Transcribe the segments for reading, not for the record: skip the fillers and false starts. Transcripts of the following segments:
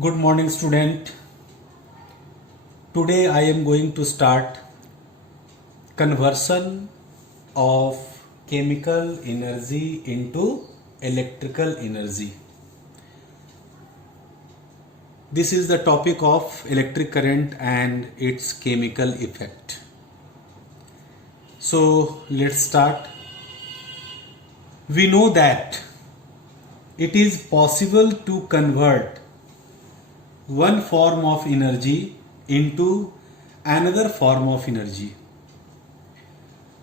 Good morning, student. Today I am going to start conversion of chemical energy into electrical energy. This is the topic of electric current and its chemical effect. So let's start. We know that it is possible to convert one form of energy into another form of energy.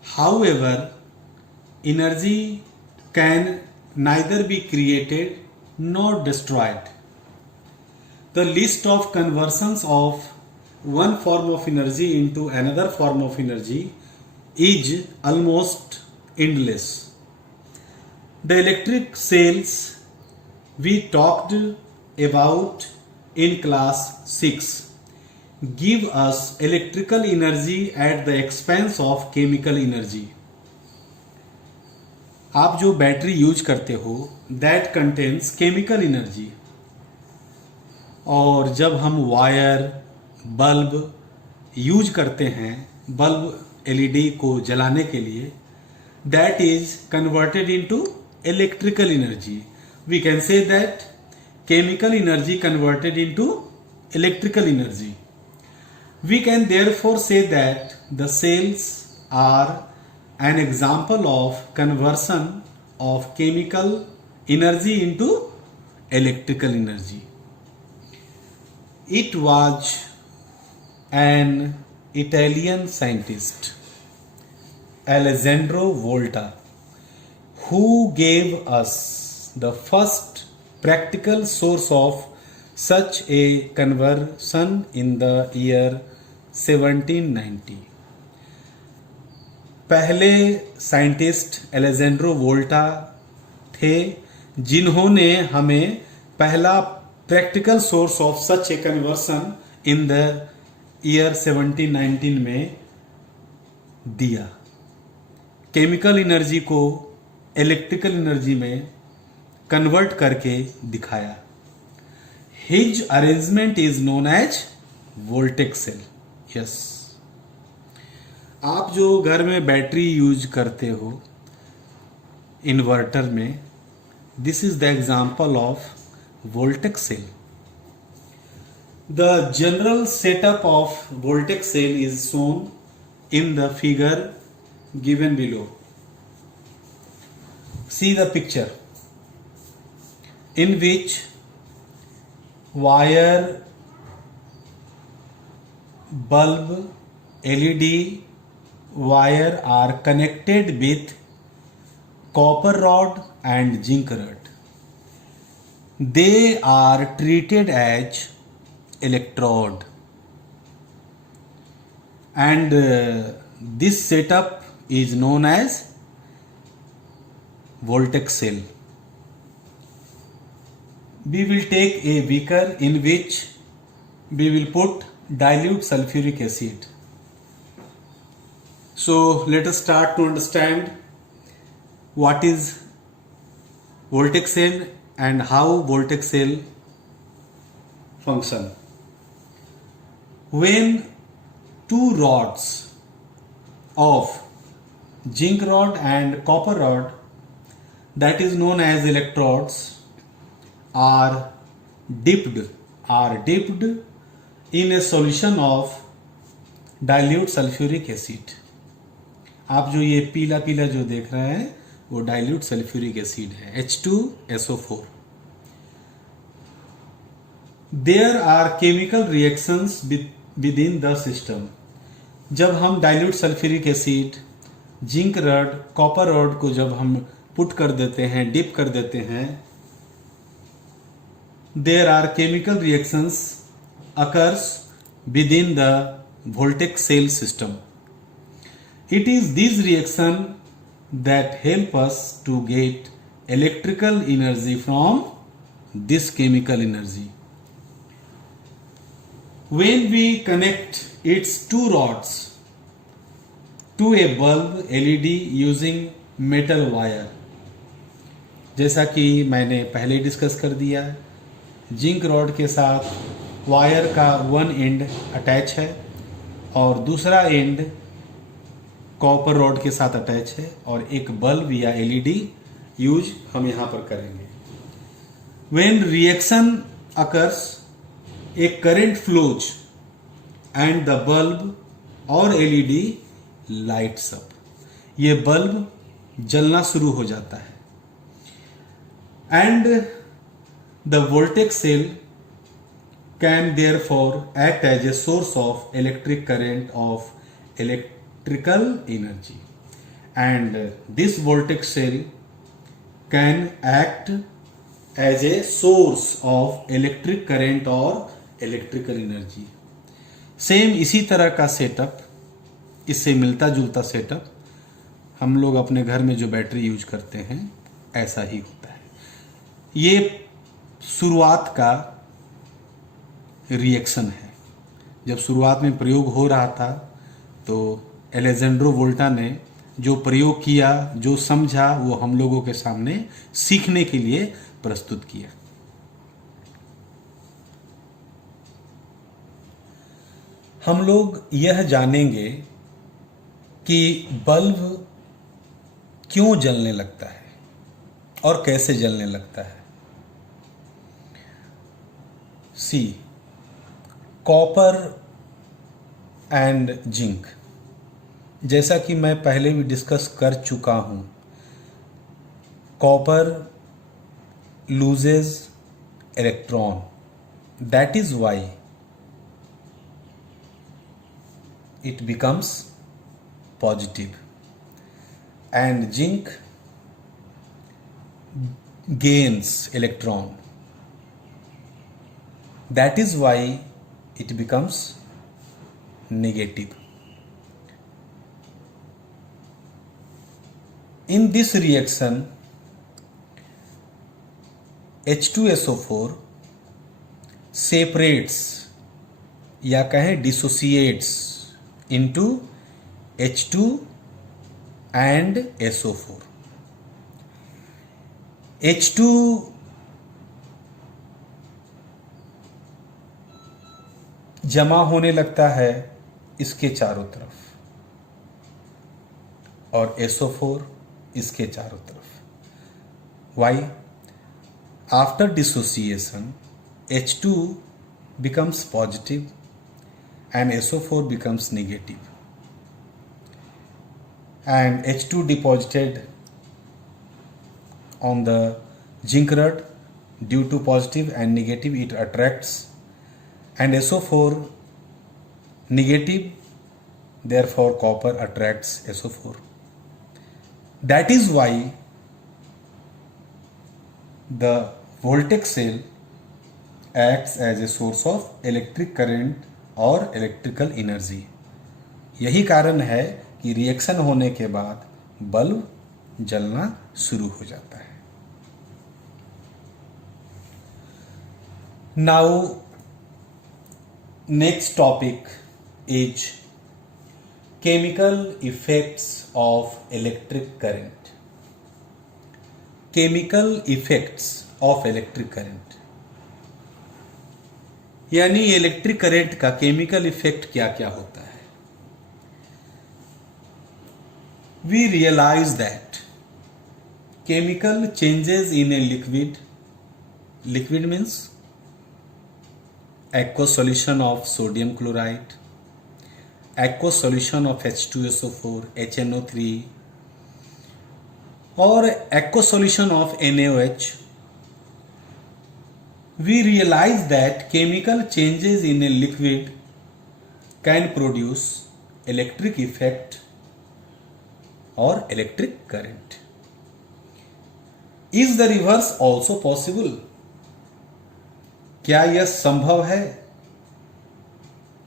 However, energy can neither be created nor destroyed. The list of conversions of one form of energy into another form of energy is almost endless. The electric cells we talked about in class 6 give us electrical energy at the expense of chemical energy. आप जो battery use करते हो that contains chemical energy, और जब हम wire bulb use करते हैं bulb LED को जलाने के लिए, that is converted into electrical energy. We can say that chemical energy converted into electrical energy. We can therefore say that the cells are an example of conversion of chemical energy into electrical energy. It was an Italian scientist, Alessandro Volta, who gave us the first practical source of such a conversion in the year 1790. पहले scientist Alessandro वोल्टा थे जिन्होंने हमें पहला practical source of such a conversion in the year 1719 में दिया, chemical energy को electrical energy में convert करके दिखाया. His arrangement is known as voltaic cell. Yes, आप जो घर में बैटरी यूज करते हो इन्वर्टर में, this is the example of voltaic cell. The general setup of voltaic cell is shown in the figure given below. See the picture in which wire, bulb, LED wire are connected with copper rod and zinc rod. They are treated as electrode, and this setup is known as Voltaic cell. We will take a beaker in which we will put dilute sulfuric acid. So let us start to understand what is Voltaic cell and how Voltaic cell function. When two rods of zinc rod and copper rod, that is known as electrodes, are dipped in a solution of dilute sulfuric acid. आप जो ये पीला पीला जो देख रहे हैं वो dilute sulfuric acid है, H2SO4. There are chemical reactions within the system. जब हम dilute sulfuric acid, zinc rod, copper rod को जब हम पुट कर देते हैं, डिप कर देते हैं, there are chemical reactions occurs within the Voltaic cell system. It is these reactions that help us to get electrical energy from this chemical energy. When we connect its two rods to a bulb LED using metal wire, जैसा कि मैंने पहले discuss कर दिया, zinc rod के साथ wire का one and attach है और दूसरा एंड कॉपर रॉड के साथ अटैच है, और एक बल्ब या एलईडी यूज हम यहाँ पर करेंगे। When reaction occurs a current flows and the bulb और एलईडी लाइट्स अप, ये बल्ब जलना शुरू हो जाता है। And the voltage cell can therefore act as a source of electric current of electrical energy, and this voltage cell can act as a source of electric current और electrical energy. Same इसी तरह का setup, इससे मिलता जुलता setup हम लोग अपने घर में जो बैटरी यूज करते हैं ऐसा ही होता है। ये शुरुआत का रिएक्शन है। जब शुरुआत में प्रयोग हो रहा था तो एलेजेंड्रो वोल्टा ने जो प्रयोग किया, जो समझा, वो हम लोगों के सामने सीखने के लिए प्रस्तुत किया। हम लोग यह जानेंगे कि बल्ब क्यों जलने लगता है और कैसे जलने लगता है। सी, कॉपर एंड जिंक, जैसा कि मैं पहले भी डिस्कस कर चुका हूं, copper loses electron, that is why it becomes positive, and zinc gains electron, that is why it becomes negative. In this reaction H2SO4 separates या कहें dissociates into H2 and SO4. H2 जमा होने लगता है इसके चारों तरफ और SO4 इसके चारों तरफ। Why? After dissociation, H2 becomes positive and SO4 becomes negative, and H2 deposited on the zinc rod, due to positive and negative it attracts, and SO4 negative, therefore copper attracts SO4. That is why the voltaic cell acts as a source of electric current और electrical energy. यही कारण है कि reaction होने के बाद bulb जलना शुरू हो जाता है। Now next topic is chemical effects of electric current. Chemical effects of electric current यानी इलेक्ट्रिक करंट का केमिकल इफेक्ट क्या क्या होता है। We realize that chemical changes in a liquid, liquid means aqueous solution of sodium chloride, aqueous solution of H2SO4, HNO3, or aqueous solution of NaOH. We realize that chemical changes in a liquid can produce electric effect or electric current. Is the reverse also possible? क्या यह संभव है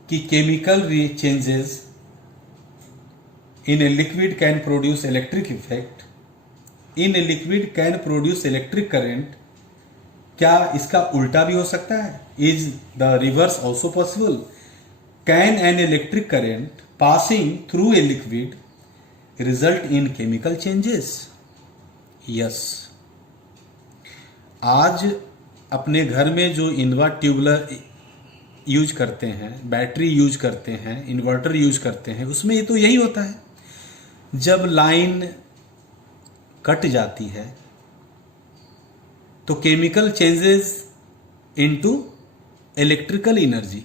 कि chemical changes in a liquid can produce electric effect, in a liquid can produce electric current? क्या इसका उल्टा भी हो सकता है? Is the reverse also possible? Can an electric current passing through a liquid result in chemical changes? Yes. आज अपने घर में जो ट्यूबलर यूज करते हैं, बैटरी यूज करते हैं, इन्वर्टर यूज करते हैं, उसमें ये तो यही होता है। जब लाइन कट जाती है तो chemical changes into electrical energy,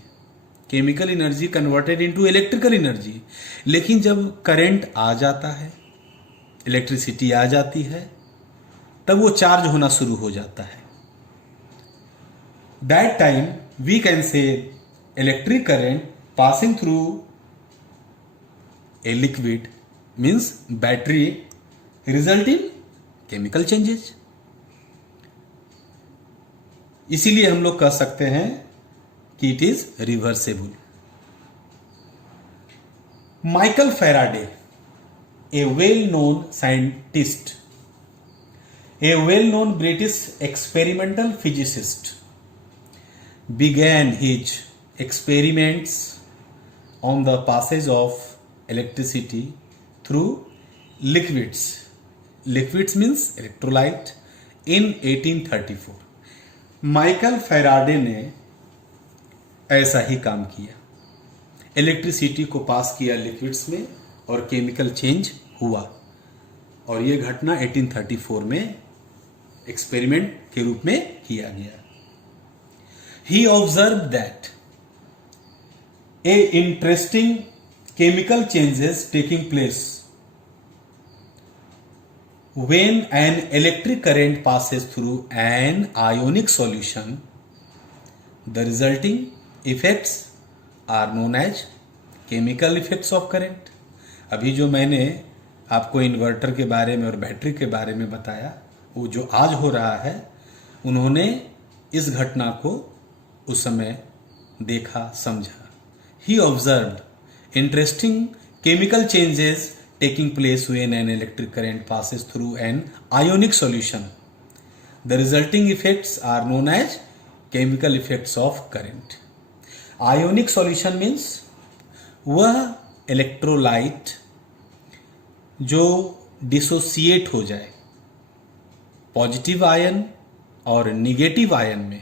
chemical energy converted into electrical energy. लेकिन जब करंट आ जाता है, इलेक्ट्रिसिटी आ जाती है, तब वो चार्ज होना शुरू हो जाता है। That time we can say electric current passing through a liquid means battery result in chemical changes. इसीलिए हम लोग कह सकते हैं कि it is reversible. Michael Faraday, a well known scientist, a well-known British experimental physicist, began his experiments on the passage of electricity through liquids. Liquids means electrolyte in 1834. Michael Faraday ने ऐसा ही काम किया, इलेक्ट्रिसिटी को पास किया liquids में और chemical change हुआ। और यह घटना 1834 में एक्सपेरिमेंट के रूप में किया गया। He observe that a interesting chemical changes taking place when an electric current passes through an ionic solution. The resulting effects are known as chemical effects of current. अभी जो मैंने आपको इन्वर्टर के बारे में और बैटरी के बारे में बताया, वो जो आज हो रहा है, उन्होंने इस घटना को उस समय देखा, समझा। He observed interesting chemical changes taking place when an electric current passes through an ionic solution. The resulting effects are known as chemical effects of current. Ionic solution means वह इलेक्ट्रोलाइट जो डिसोसिएट हो जाए positive ion और negative ion में,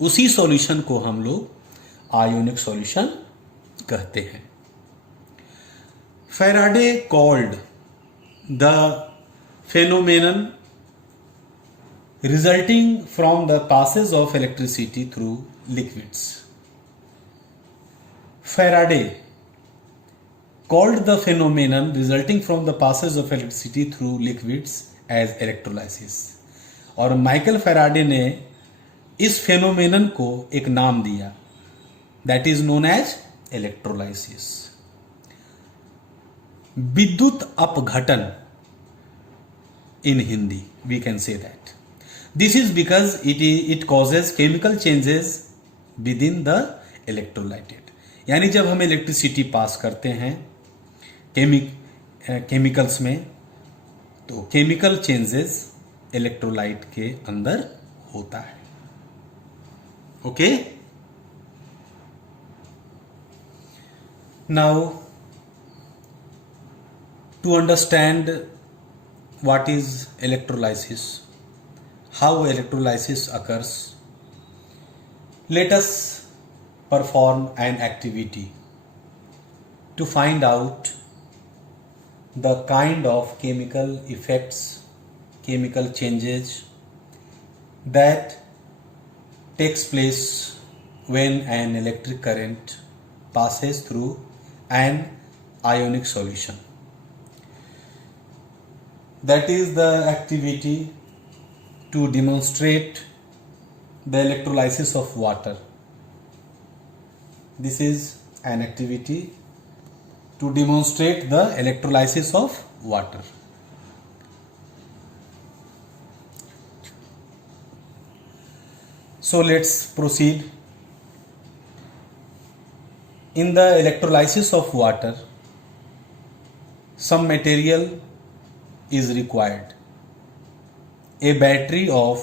उसी solution को हम लोग आयोनिक सॉल्यूशन कहते हैं। Faraday called the phenomenon resulting from the passage of electricity through liquids. Faraday called the phenomenon resulting from the passage of electricity through liquids as electrolysis. और Michael Faraday ने इस phenomenon को एक नाम दिया, that is known as electrolysis. विद्युत अपघटन in Hindi we can say that. This is because it causes chemical changes within the electrolyted. यानी जब हम इलेक्ट्रिसिटी पास करते हैं केमिकल्स में, तो केमिकल चेंजेस इलेक्ट्रोलाइट के अंदर होता है। Okay, now to understand what is electrolysis, how electrolysis occurs, let us perform an activity to find out the kind of chemical effects, chemical changes that takes place when an electric current passes through an ionic solution. That is the activity to demonstrate the electrolysis of water. This is an activity to demonstrate the electrolysis of water. So let's proceed. In the electrolysis of water, some material is required. A battery of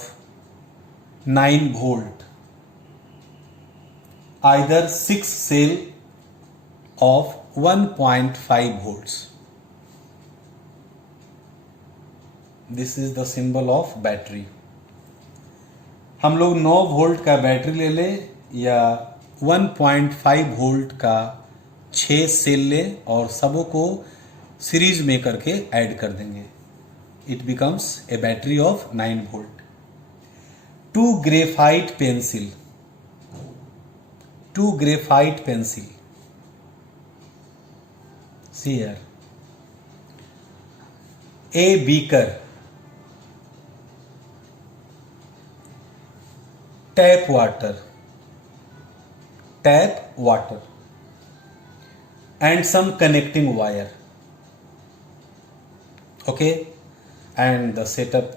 9 volt, either 6 cell of 1.5 volts. This is the symbol of battery. हम लोग 9 volt का battery ले लें या 1.5 volt का 6 cell लें और सबों को सीरीज में करके ऐड कर देंगे. It becomes a battery of 9 volt. 2 graphite pencil. 2 graphite pencil. See here. A beaker. Tap water. Tap water. And some connecting wire. Okay. And the setup.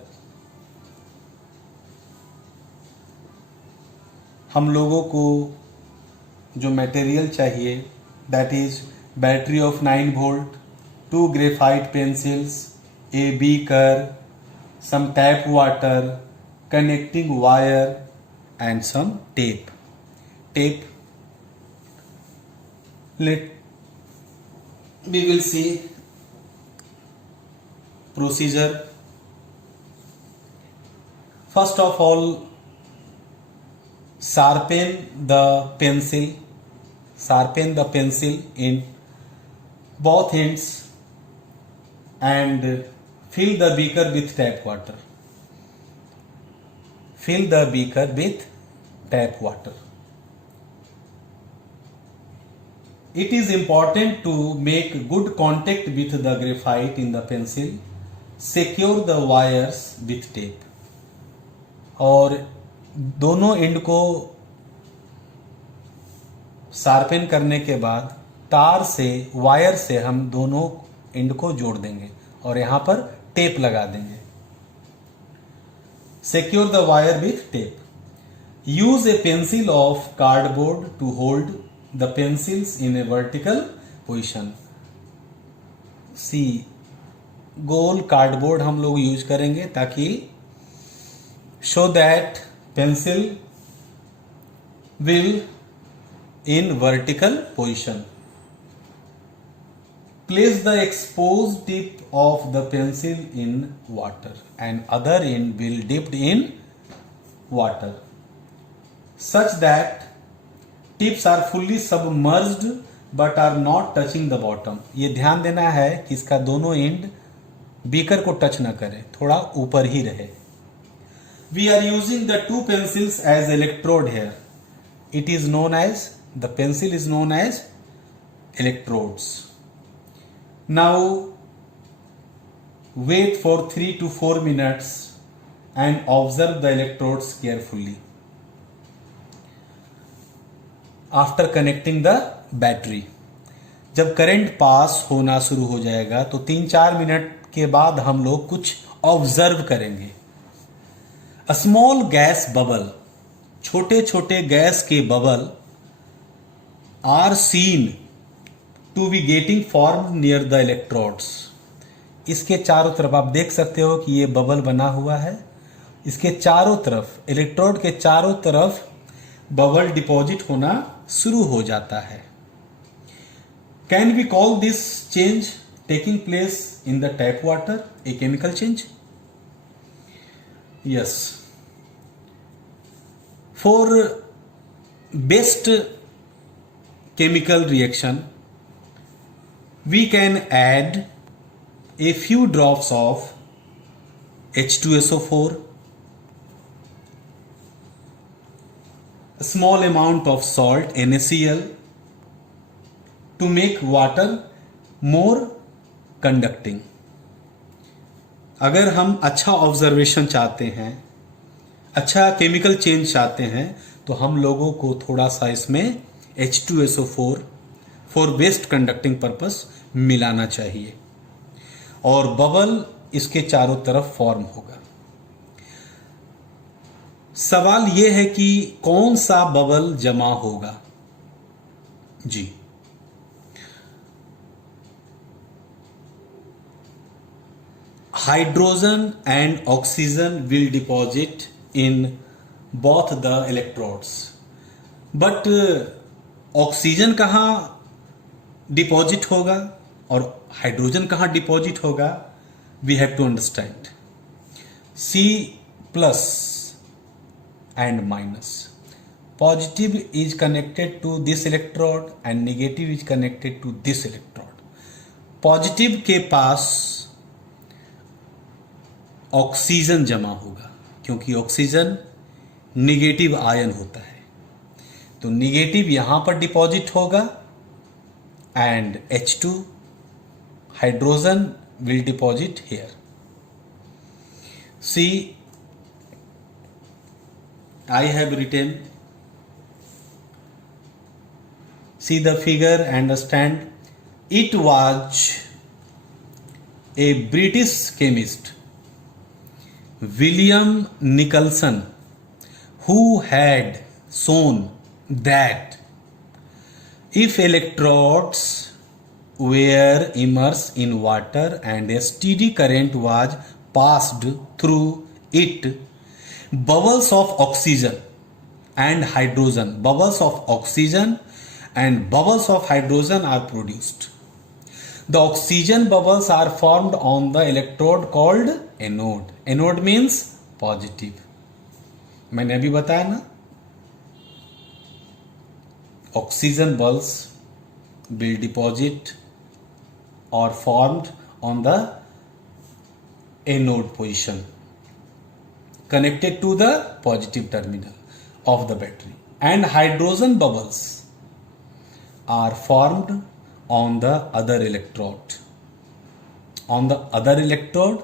हम लोगों को जो मटेरियल चाहिए that is battery of 9 volt, 2 graphite pencils, a beaker, some tap water, connecting wire and some tape. Let we will see procedure. First of all, sharpen the pencil in both ends and fill the beaker with tap water. It is important to make good contact with the graphite in the pencil. Secure the wires with tape. और दोनों and को sharpen करने के बाद तार से, wire से हम दोनों एंड को जोड़ देंगे और यहां पर टेप लगा देंगे. Secure the wire with tape. Use a pencil of cardboard to hold the pencils in a vertical position. See, गोल कार्डबोर्ड हम लोग यूज करेंगे ताकि show that pencil will in vertical position. Place the exposed tip of the pencil in water and other end will dipped in water such that tips are fully submerged but are not touching the bottom. ये ध्यान देना है कि इसका दोनों and beaker को touch ना करे, थोड़ा ऊपर ही रहे. We are using the 2 pencils as electrode here. It is known as, the pencil is known as electrodes. Now wait for 3 to 4 minutes and observe the electrodes carefully. After connecting the battery, जब current pass होना शुरू हो जाएगा तो 3-4 minute के बाद हम लोग कुछ ऑब्जर्व करेंगे. A small gas bubble, छोटे छोटे गैस के bubble are seen to be getting formed near the electrodes. इसके चारों तरफ आप देख सकते हो कि ये बबल बना हुआ है. इसके चारों तरफ, इलेक्ट्रोड के चारों तरफ बबल डिपॉजिट होना शुरू हो जाता है. Can we call this change taking place in the tap water a chemical change? Yes. For best chemical reaction, we can add a few drops of H2SO4, a small amount of salt NaCl to make water more conducting. अगर हम अच्छा observation चाहते हैं, अच्छा chemical change चाहते हैं, तो हम लोगों को थोड़ा सा इसमें H2SO4 for best conducting purpose मिलाना चाहिए और बबल इसके चारों तरफ फॉर्म होगा. सवाल यह है कि कौन सा बबल जमा होगा. जी, hydrogen and oxygen will deposit in both the electrodes, but oxygen कहाँ डिपॉजिट होगा और हाइड्रोजन कहाँ डिपॉजिट होगा, we have to understand. C+ and minus. Positive is connected to this electrode and negative is connected to this electrode. Positive के पास oxygen जमा होगा क्योंकि oxygen negative ion होता है, तो निगेटिव यहां पर डिपॉजिट होगा and H2 hydrogen will deposit here. See, I have written, see the figure, understand. It was a British chemist, William Nicholson, who had shown that if electrodes were immersed in water and a steady current was passed through it, bubbles of oxygen and hydrogen are produced. The oxygen bubbles are formed on the electrode called anode. Anode means positive. मैंने अभी बताया ना, oxygen bubbles will deposit or formed on the anode position connected to the positive terminal of the battery, and hydrogen bubbles are formed on the other electrode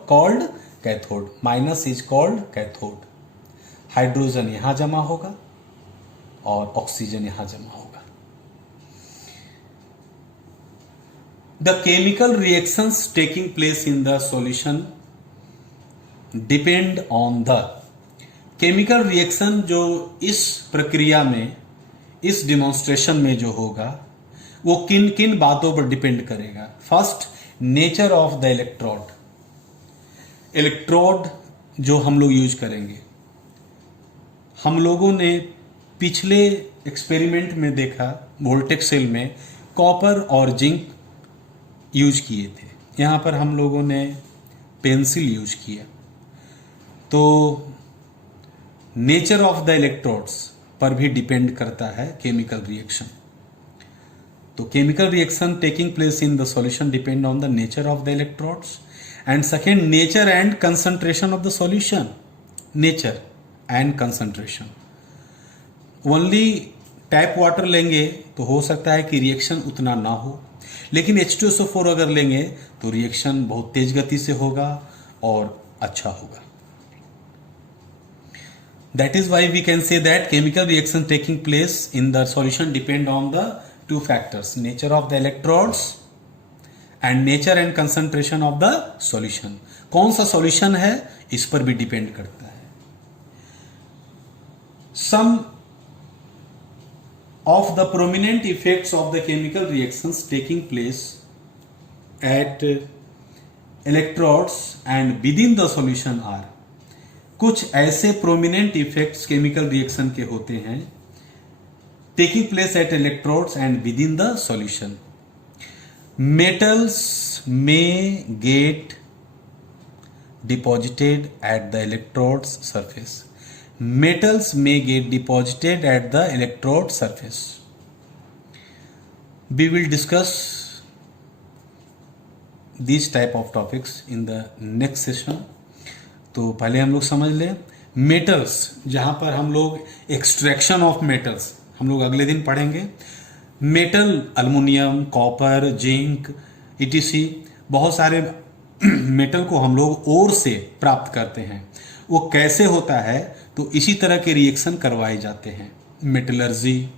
called cathode. Minus is called cathode. Hydrogen यहां जमा होगा और oxygen यहां जमा होगा. The chemical reactions taking place in the solution depend on the chemical reaction जो इस प्रक्रिया में, इस डिमॉन्स्ट्रेशन में जो होगा वो किन किन बातों पर डिपेंड करेगा. First, nature of the electrode. Electrode जो हम लोग यूज करेंगे, हम लोगों ने पिछले एक्सपेरिमेंट में देखा वोल्टेक सेल में कॉपर और जिंक यूज किए थे. यहाँ पर हम लोगों ने पेंसिल यूज किया. तो नेचर ऑफ द इलेक्ट्रोड्स पर भी डिपेंड करता है केमिकल रिएक्शन. तो chemical reaction taking place in the solution depend on the nature of the electrodes. And second, nature and concentration of the solution. Nature and concentration. Only tap water लेंगे तो हो सकता है कि reaction उतना ना हो, लेकिन H2SO4 अगर लेंगे तो रिएक्शन बहुत तेज गति से होगा और अच्छा होगा. That is why we can say that chemical reaction taking place in the solution depend on the two factors, nature of the electrodes and nature and concentration of the solution. कौन सा solution है इस पर भी depend करता है. Some of the prominent effects of the chemical reactions taking place at electrodes and within the solution are. कुछ ऐसे प्रोमिनेंट इफेक्ट्स केमिकल रिएक्शन के होते हैं taking place at electrodes and with in the solution. Metals may gate deposited at the electrodes surface. Metals may get deposited at the electrode surface. We will discuss these type of topics in the next session. तो पहले हम लोग समझ लें metals, जहां पर हम लोग एक्सट्रैक्शन ऑफ मेटल्स हम लोग अगले दिन पढ़ेंगे. Metal aluminium, copper, zinc etc. बहुत सारे मेटल को हम लोग ओर से प्राप्त करते हैं. वो कैसे होता है, तो इसी तरह के रिएक्शन करवाए जाते हैं. Metallurgy,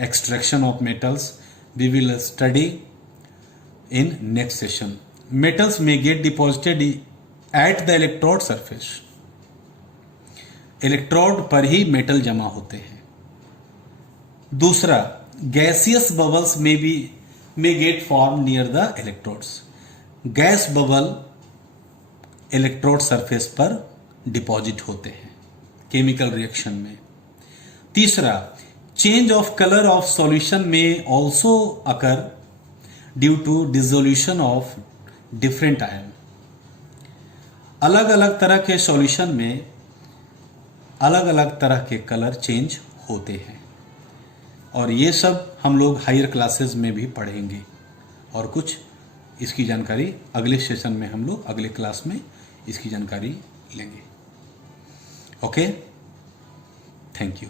extraction of metals we will study in next session. Metals में get deposited at the electrode surface. Electrode पर ही मेटल जमा होते हैं. दूसरा, गैसियस बबल्स में get form near the electrodes. Gas bubble electrode surface पर डिपॉजिट होते हैं केमिकल रिएक्शन में. तीसरा, change of colour of solution में also occur due to dissolution of different ion. अलग अलग तरह के सॉल्यूशन में अलग अलग तरह के कलर चेंज होते हैं। और ये सब हम लोग हायर क्लासेस में भी पढ़ेंगे, और कुछ इसकी जानकारी अगले सेशन में हम लोग अगले क्लास में इसकी जानकारी लेंगे। Okay, thank you.